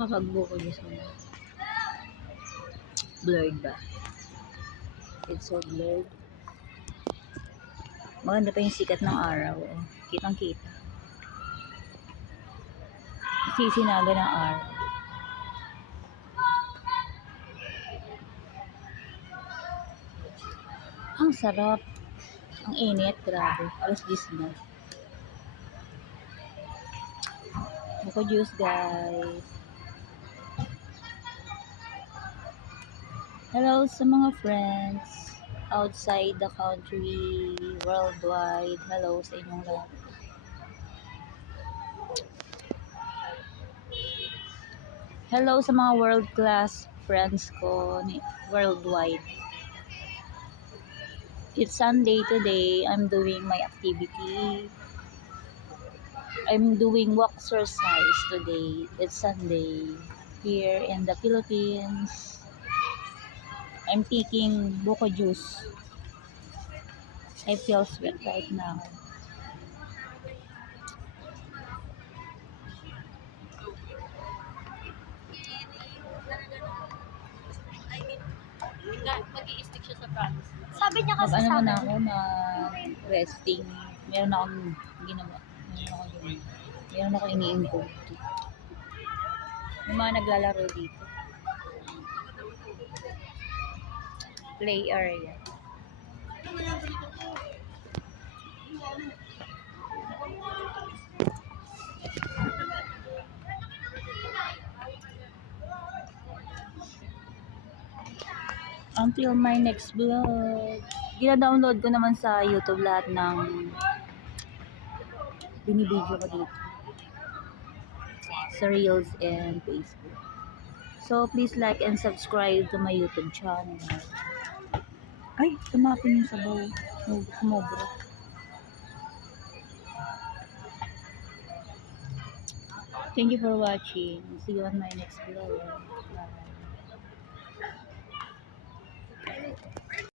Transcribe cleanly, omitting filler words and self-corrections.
Kapag buko niya sa blurred ba? It's so blurred. Maganda pa yung sikat ng araw. Oh. Kitang kita. Sisinaga ng araw. Ang sarap. Ang init. Grabe. Alas 10 na. Buko juice, guys. Hello sa mga friends outside the country, worldwide. Hello sa inyong lahat. Hello sa mga world-class friends ko worldwide. It's Sunday today. I'm doing my activity. I'm doing walk exercise today. It's Sunday here in the Philippines. I'm taking buko juice. I feel sweat right now. Mag-i-stick siya sa promise. Sabi niya kasi Mag-ano sa muna akin. ako na resting. Meron akong ginawa. Meron akong ini-improve. May mga naglalaro dito. Play area. Until my next vlog. Gina-download ko naman sa YouTube lahat ng binibideo ko dito. Sa Reels and Facebook. So, please like and subscribe to my YouTube channel. Ay, tumapin yung sabaw. Sumobra. Thank you for watching. See you on my next vlog. Bye.